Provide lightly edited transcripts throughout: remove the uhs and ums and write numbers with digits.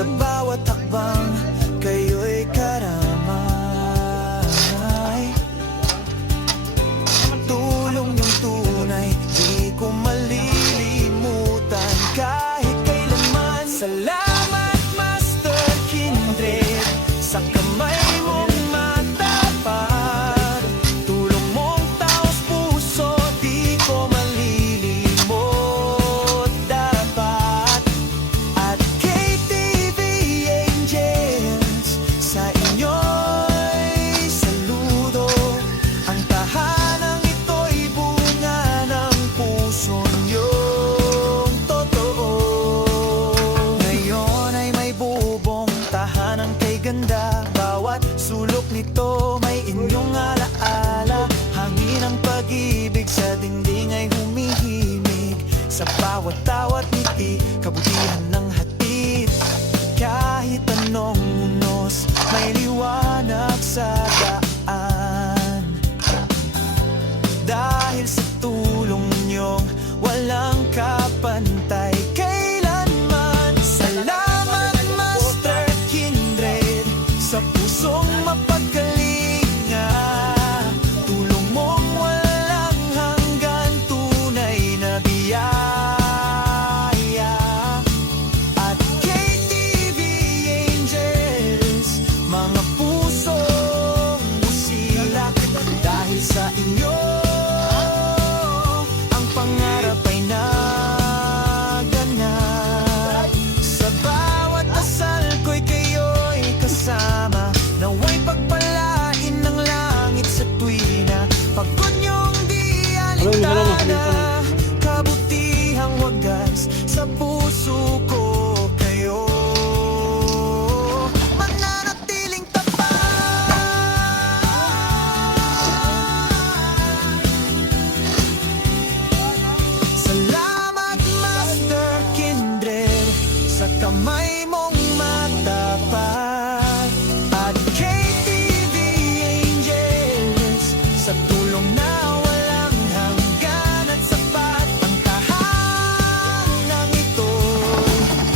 Sa bawat hakbang, kayo'y karamay. Tulong yung tunay, di ko malilimutan kahit kailanman. Salamat Master Kindred, sa kamay mong matapat. Tulong mong taos puso, di ko malilimot dapat. At KTV Angels, sa inyo'y saludo. Ang tahanang ito'y bunga ng puso niyong totoo. Ngayon ay may bubong tahanan kay ganda. Bawat sulok nito may inyong alaala. Hangin ng pag-ibig sa dingding ay humihimig. Sa bawat tawat ngiti, kabutihan ng hatid. Kahit anong unos, may liwanag sa daan. Dahil sa tulong niyong walang kapantay kailanman. Salamat Master Kindred, sa pusong mapagkalinga. Tulong mong walang hanggan, tunay na biyaya. At KTV Angels, mga pusong busilak. Dahil sa inyo, ang pangarap ay naganap. Sa bawat asal ko'y kayo'y kasama. Naway pagpalain ng langit sa tuwina. Pagod niyong di alintana, kabutihang wagas sa puso ko kayo. Mananatiling tapat. Salamat Master Kindred, sa kamay mong matapat. At KTV Angels, sa tulong na walang hanggan at sapat. Ang tahanang ito,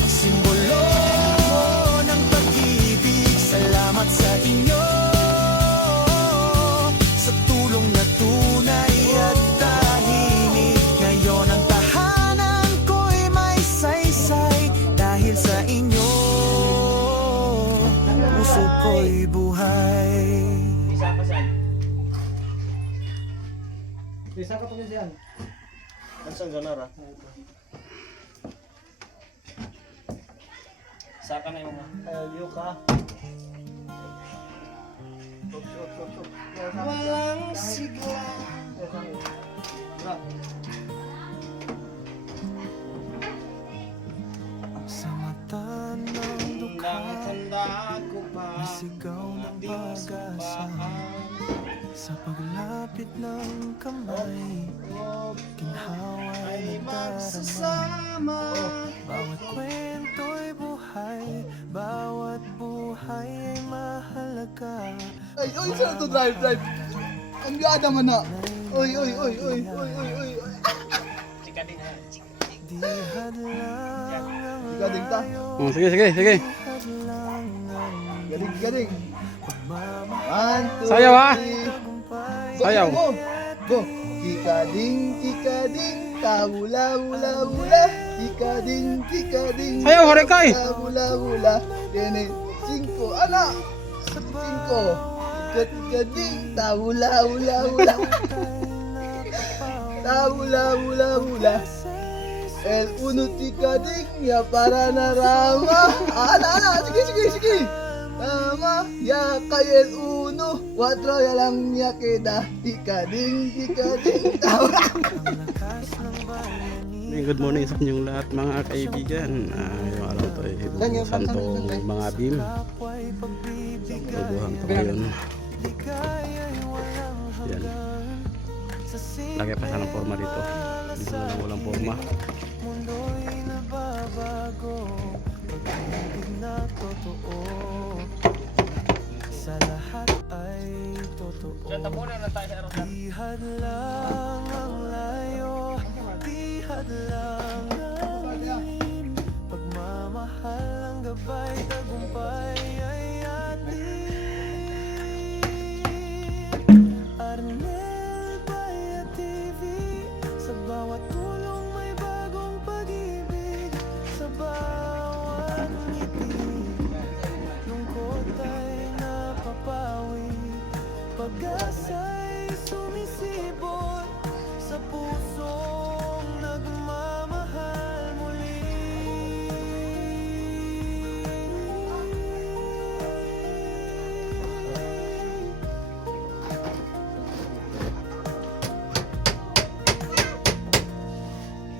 simbolo ng pag-ibig. Salamat sa inyo, sa tulong na tunay at tahimik. Ngayon ang tahanan ko'y may saysay. Dahil sa inyo, puso ko'y buhay. Isa ka pa kasi yan. Nasaan ganara? Saka na yung mga. Ayaw ka. Walang sigla. Sa mata ng dukha, Handa ko pa. sigaw ng pag-asa. Sa paglapit ng kamay, ginhawa Ay ng darama. magsasama. Bawat kwento'y buhay, bawat buhay ay mahalaga. Ay, oy, saan to drive? Ang gada man na. Oy. Chika din ha. Di hadlang ang Gading ta. Oh, sige. hadlang ang Galing. pagmamahal. 1, 2, Sayaw, ha? 3. Sayaw. Go. Kikading, tabula. Kikading. Sayaw, Horekay. Tabula. Dene, 5, anak. 5. Kikading, tabula. Tabula. El uno tikading ya para narama. Ala, sige. Tama, ya kay el uno. 4 ya lang ya queda. Tikading. Tawa. Good morning sa inyong lahat mga kaibigan. Yung araw to ay Santong mga Bim. Tubuhan to ngayon. Yan. Lagay pa sana ng forma dito. Dito na walang forma. Mundo'y nababago, pag-ibig na totoo. Sa lahat ay totoo. Di hadlang ang layo, di hadlang ang hangin. Pagmamahal ang gabay at ngiti. Lungkot ay napapawi, pag-asa'y sumisibol sa pusong nagmamahal muli.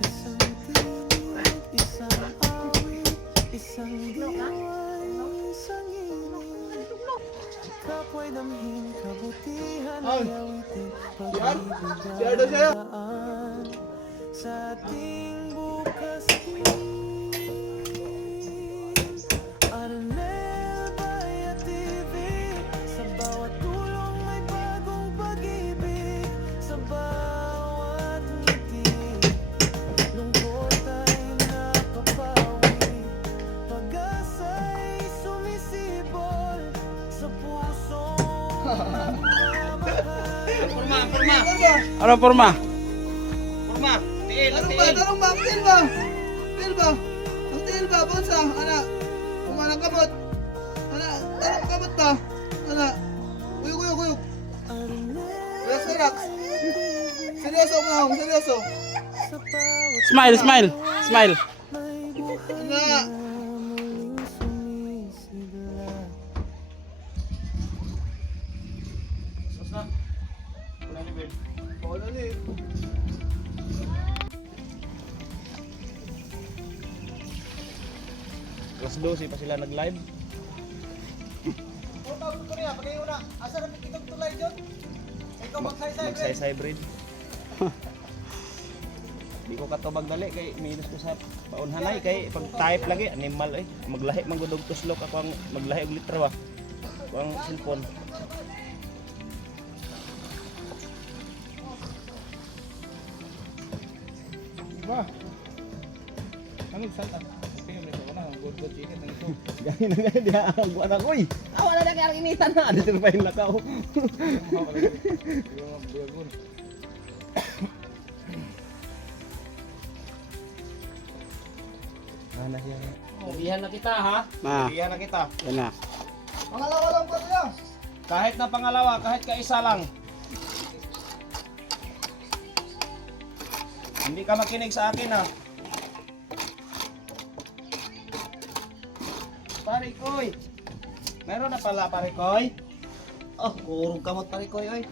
Isang tinig, isang awit, isang diway, isang inig. Kapwa'y damhin, kabutihan ay awitin, pag-ibig Share daw sa'yo. ang daan sa ating bukas din. Arnel Baya TV, sa bawat tulong may bagong pag-ibig, sa bawat ngiti. Lungkot ay napapawi, pag-asa'y sumisibol sa pusong nagmamahal. Forma. Ano forma? Forma. Tiil. Tanong ba? Tiil ba? Tiil ba? Ang tiil ba? Bonsa? Ana? Kumanang kamot? Ana? Tanong kamot ba? Ana? Uyog. Relax. Seryoso mo akong, seryoso. Sa bawat Smile, smile, smile. may buhay Ana? na muling sumisigla. Wala na eh. Alas 12 pa sila nag-live. Magsaysay breed. Di ko katubag dali kay minus ko sa paunhanay kay pag type lagi animal eh maglahi man gudog tuslok ako ang maglahi og litro ba. Ako ang cellphone. Ba? Ano salta? Tingnan mo na, good chicken na ito. Gani na gani dia ang anak ko eh. Wala na kay initan na di sila pa lakaw. Ana siya. Nabihan na kita ha. Ah, Nabihan na kita. yan na. Pangalawa lang pa niya. Kahit na pangalawa, kahit kaisa lang. Hindi ka makinig sa akin ha. Pare Koy. Meron na pala pare Koy. Oh, kurog kamot pare Koy oy.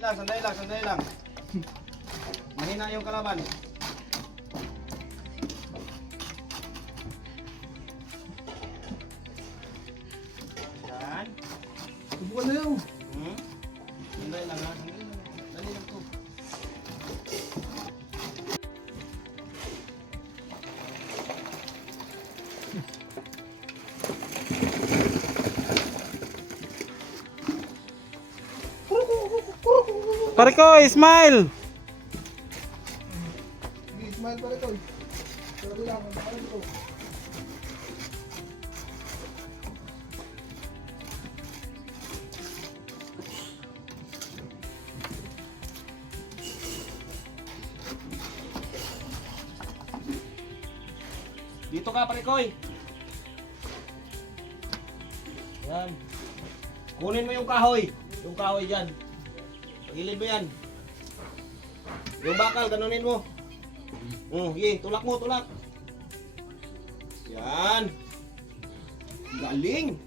Sandali lang. Mahina yung kalaban. Yan. Subukan na yun. Sandali lang ha. Dali lang to. Pare ko, smile! Sige, smile pa rin ito. Sorry lang, ano ito? Dito ka pare Koy. Yan. Kunin mo yung kahoy. Yung kahoy dyan. Pagilid mo yan. Yung bakal, ganunin mo. Sige, tulak mo, tulak. Yan. Galing.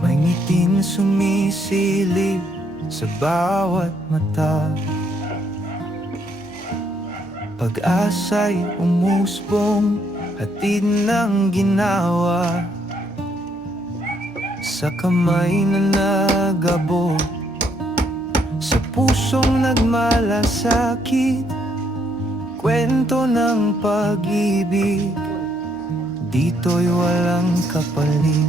May ngiting sumisilip sa bawat mata. Pag-asa'y umusbong, hatid ng ginawa. Sa kamay na nagabot, sa pusong nagmalasakit, kwento ng pag-ibig, dito'y walang kapalit.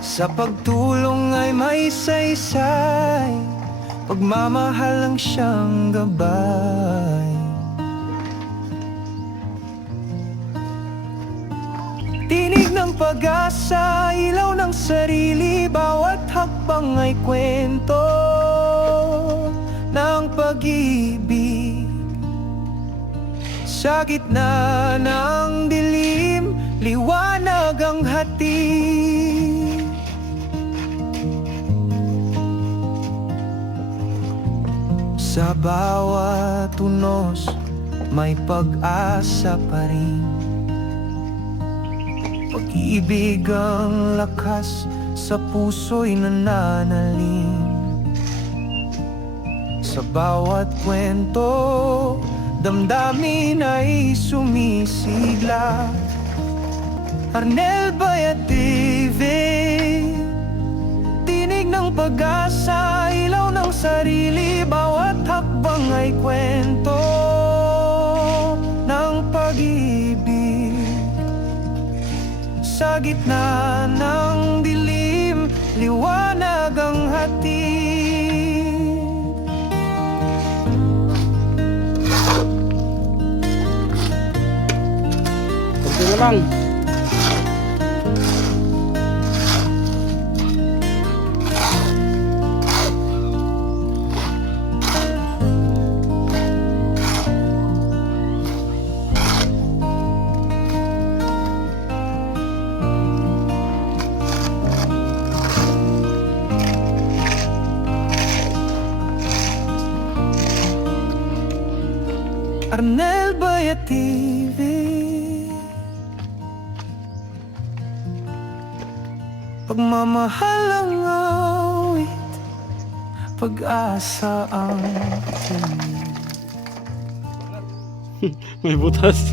Sa pagtulong ay may saysay, pagmamahal ang siyang gabay. Tinig ng pag-asa, ilaw ng sarili, bawat hakbang ay kwento ng pag-ibig. Sa gitna ng dilim, liwanag ang hatid. Sa bawat tunos, may pag-asa pa rin. Pag-ibig ang lakas, sa puso'y nananalim. Sa bawat kwento, damdamin ay sumisigla. Arnel Bayateve, tinig ng pag-asa, ilaw ng sarili, bawat hakbang ay kwento ng pag-ibig. Sa gitna ng dilim, liwanag ang hatid. Kunti na lang. Arnel Bayateve, pagmamahal ang awit, pag-asa ang tinig. May butas.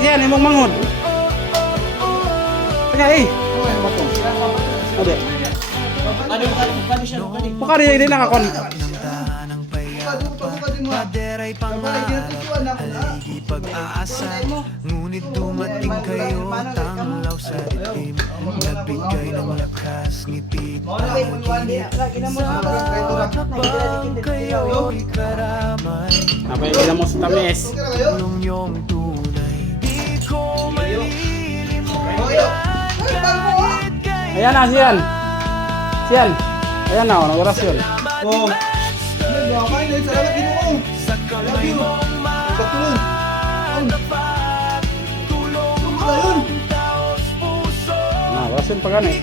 Siyan, imong manghod. Teka, Ode. Pukari yung hindi nakakon. Ng payapa, paderay pangarap, haligi pag-aasa. Ngunit dumating kayo, tanglaw sa dilim. Nagbigay ng lakas, ngipit, panaginip. Sa habang kayo'y karamay, Napay mo sa tamis. yung iyong tunay. Di ko malilimutan kahit kailan. Ayan na, Siyan. Siyan. Ayan na, nag-orasyon. Oh. Salamat Ginoo. Sa kamay mong matapat, tulong mong taos puso. Orasyon pa gani.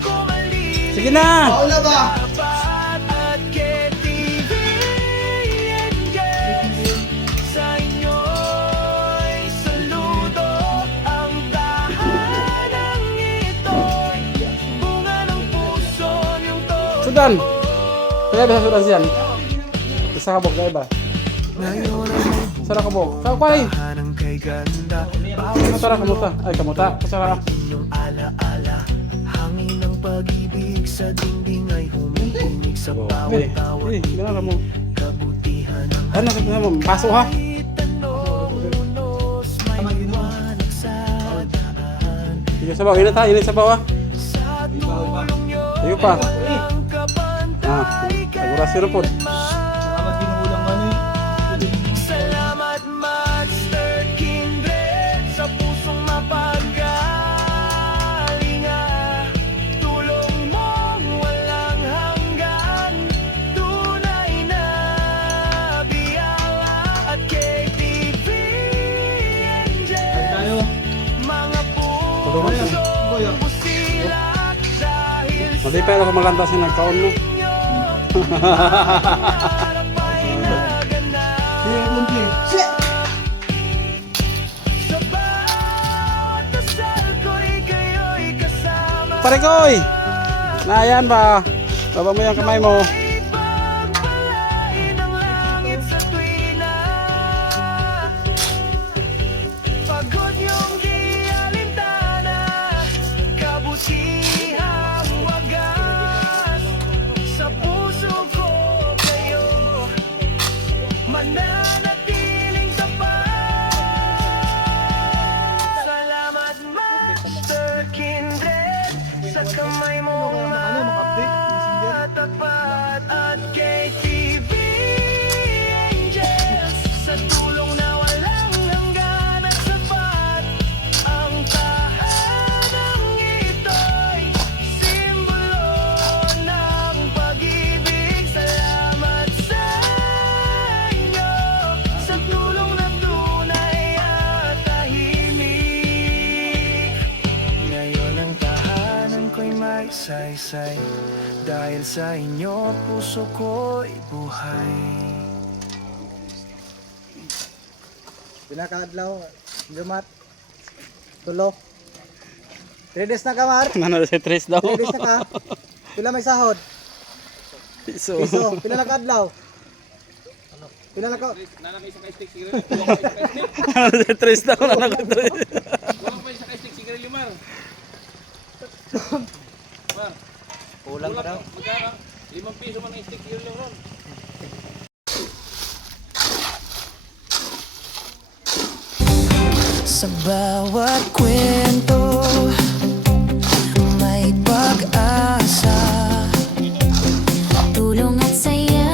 Sige na. Paula ba? Dapat at KTV sa inyo'y saludo. Ang tahanang ito'y bunga ng puso niyong to. Sudan. Kaya bisa sudan Siyan. Isa kabok na iba. Ngayon ay may Sara ka mo. Saan ka eh? buhanan kay ganda. Sara kamusta? Ay kamuta. Sara. Inyong alaala, hangin ng pag-ibig sa dingding ay humihimig sa Eh, bawat tawat. eh, gano'n mo. Kabutihan ng Ano sa mo? Paso ha? kahit anong may liwanag sa daan. Sige sa bawah. Init ha? Init sa bawah. Sa tulong nyo Sige pa. walang kapantay. Sigurasi rin po. Salamat Master Kindred sa pusong mapagkalinga. Tulong mong walang hanggan, tunay na biyaya. At KTV Angel, mga pusong busilak dahil sa Hindi pa ako maganda sa nagkaon mo. harap ay naganap. Sa bawat dasal ko'y kayo'y kasama. Pare koy! Naayan ba? Baba mo yung kamay mo. Ay pagpalain ng langit sa tuwina. Pagod niyong di alintana, kabutihang wagas. Sa puso ko kayo mananatiling tapat. Salamat Master Kindred sa kamay mong matapat. At KTV Angels sa tulong na walang hanggan at sapat. Ang tahanang ito'y simbolo ng pag-ibig. Salamat sa inyo sa tulong na tunay at tahimik. Ngayon ang tahanan ko'y may saysay, dahil sa inyo puso ko'y buhay. Pinakaadlaw, Jumat. Tulo. 3 days na ka, Mar. Ano sa tres daw? 3 days na ka. Pila may sahod? Piso. Piso. Pila na kaadlaw? Pila na ka? Ano sa tres daw? Ano sa tres? Kulang pa daw. Sa bawat kwento may pag-asa. Tulong at saya,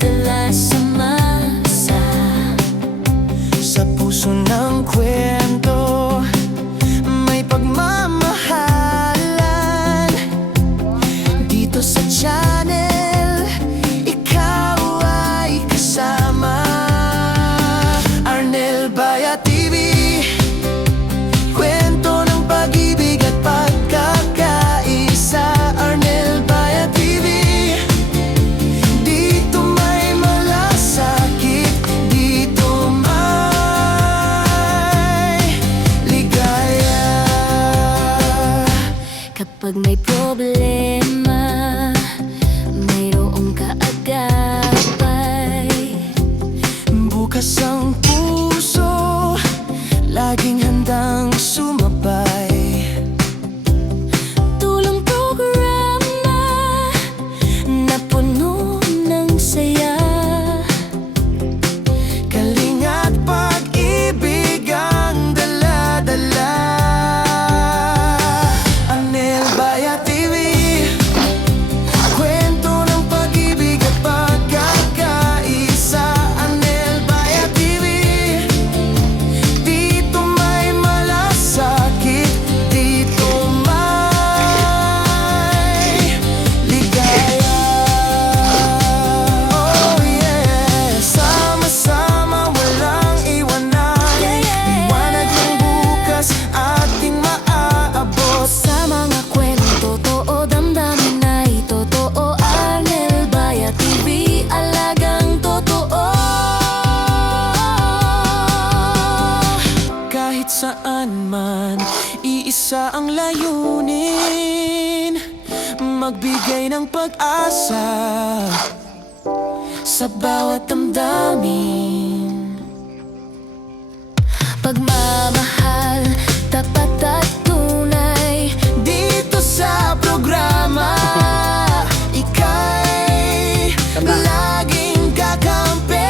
dala sa masa. Sa puso ng kwento may pagmamahalan. Dito sa channel ikaw ay kasama. Arnel Baya TV, kwento ng pag-ibig at pagkakaisa. Arnel Baya TV, dito may malasakit, dito may ligaya. Kapag may problema, mayroong kaagapay. Bukas ang puso, laging handang sumabay. Tulong programa na puno ng saya. Kalinga't pag-ibig ang dala-dala. Arnel Baya TV, kwento ng pag-ibig at pagkakaisa. Arnel Baya TV, dito may malasakit, dito may ligaya. Oh yeah, sama-sama walang iwanan. Liwanag ng bukas ating maaabot. Sa mga kwento, totoo, damdamin ay totoo. Arnel Baya TV, alagang totoo. Kahit saan man, iisa ang layunin, magbigay ng pag-asa sa bawat damdamin. Pagmamahal, tapat at tunay dito sa programa. Ika'y laging kakampi.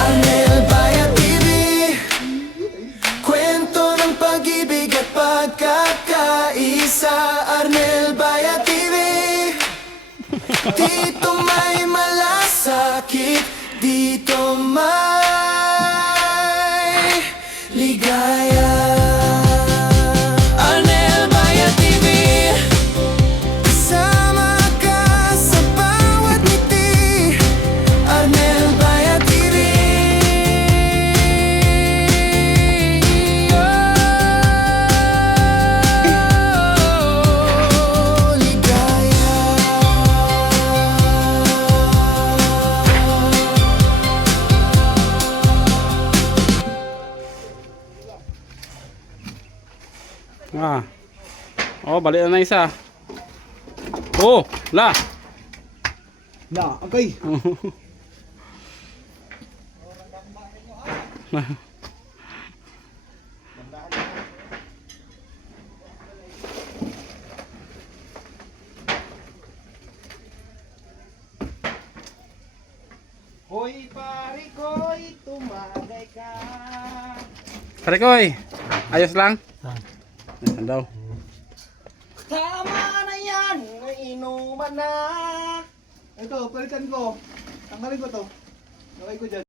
Arnel Baya TV, kwento ng pag-ibig at pagkakaisa. Arnel Baya TV, dito may malasakit, dito may ligaya. Arnel Baya TV, kasama ka sa bawat ngiti. Arnel Baya TV, oh, ligaya. Ah. Oh, balik na isa. Oh, la. Na, okay. Hoy pare ko'y tumagay ka. Pare koy, ayos lang? Ayos daw. Tama na yan, inuman na. Ito, palitan ko. Tanggalin ko to. Lagay ko dyan.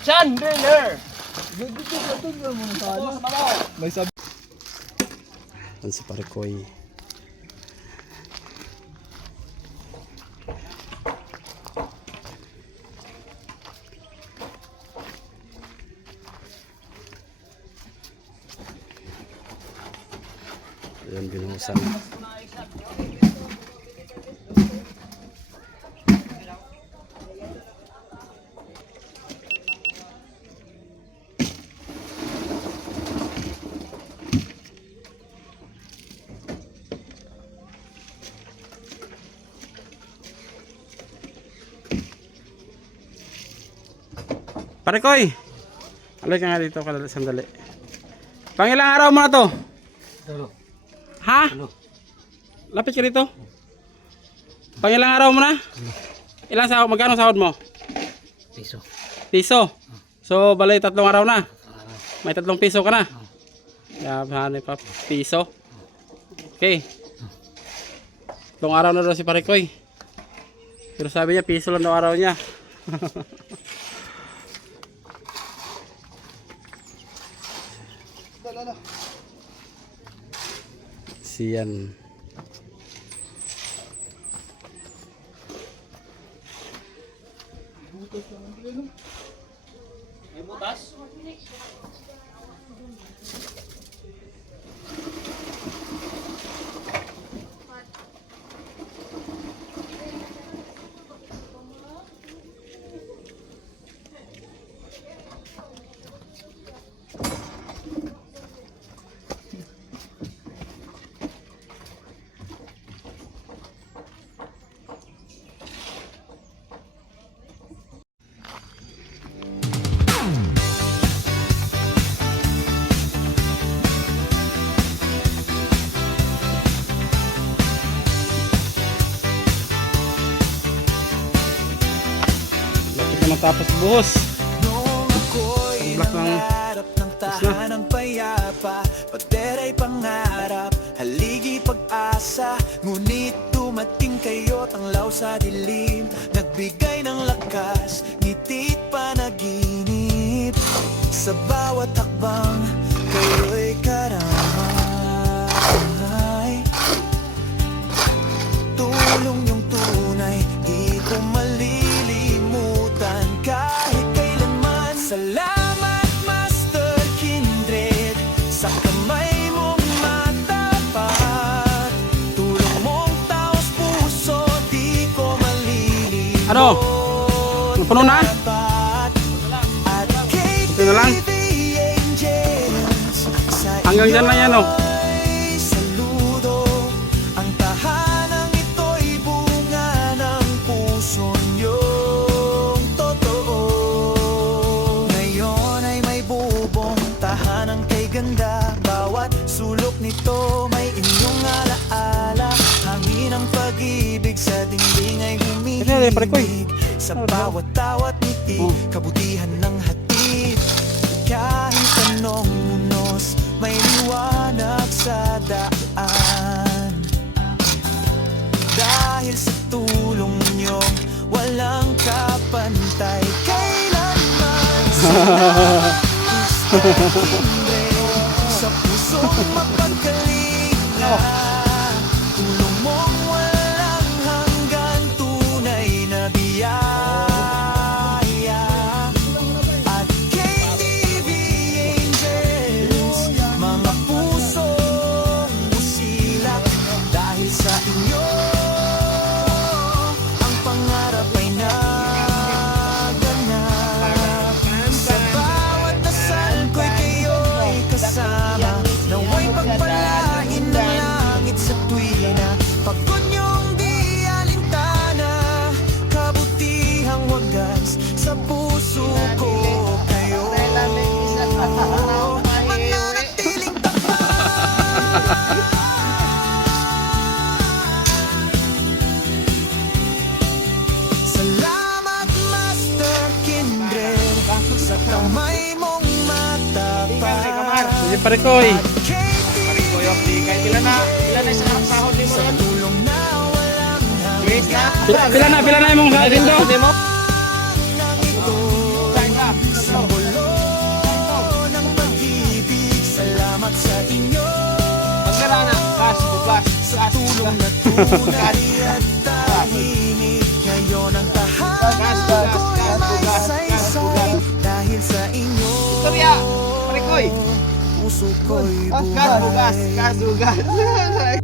Chandler! May sabi. Yan si pare koy. Ayan, binuhusan. Pare koy, alay ka nga dito sandali. Pangilang araw mo na to? Ha? Lapit ka dito. Pangilang araw mo na? Ilang sahod? Magkano sahod mo? Piso. So, balay 3 araw na. May 3 piso ka na. Yabahan pa piso. Okay. 3 araw na daw si pare koy. Pero sabi niya piso lang daw araw niya. Siyan. May butas? Lapit na matapos buhos. Noong ako'y Ang black ng nangarap ng tahanang payapa, padera'y pangarap, haligi pag-asa. Ngunit dumating kayo, tanglaw sa dilim, nagbigay ng lakas, ngiti't panaginip. Sa bawat hakbang, kayo'y karamay. Tulong yung tunay, di ko malilimutan kahit kailanman. Salamat Master Kindred, sa kamay mong matapat. Tulong mong taos puso, di ko malilimutan. Ano? Puno na? At kay Ito na lang? TV Angels, sa Hanggang dyan lang yan, oh. iyo'y saludo. Ang tahanang ito'y bunga ng puso niyong totoo. Ngayon ay may bubong, tahanang kay ganda. Bawat sulok nito may inyong alaala. Hangin ng pag-ibig sa dingding ay Kasi, pare ko, eh. humihimig. Sa bawat tawat ngiti, kabutihan ng hatid. Kahit anong unos, may liwanag sa daan. Dahil sa tulong nyo, walang kapantay kailanman. Salamat, Mr. Kindred, sa pusong mapagkalinga. Tulong mong walang hanggan, tunay na biyaya. At kay TV Angels, mga pusong usilak. Dahil sa inyo, ang pangarap ay naganap. Sa bawat dasal ko'y kayo'y kasama. Naway pagpalain ng langit sa tuwina. Pagod niyong di alintana, kabutihang wagas sa puso ko kayo. Mananatiling Salamat Master Kindred, sa kamay mong matapat. Sige, pare ko, eh. Ilan na sa sahod ni mo Sa yan? tulong na walang Yes na? Pila na yung mga rindo. mo? hanggang ito. Simbolo ng pag-ibig, salamat sa inyo. Pagkara na, gas, bubas, Sa tulong na tunay at tahimik, ngayon ang tahanan ko'y may saysay. Dahil sa inyo, Istorya, pare ko'y. puso ko'y Gas, bugas, gas, bugas.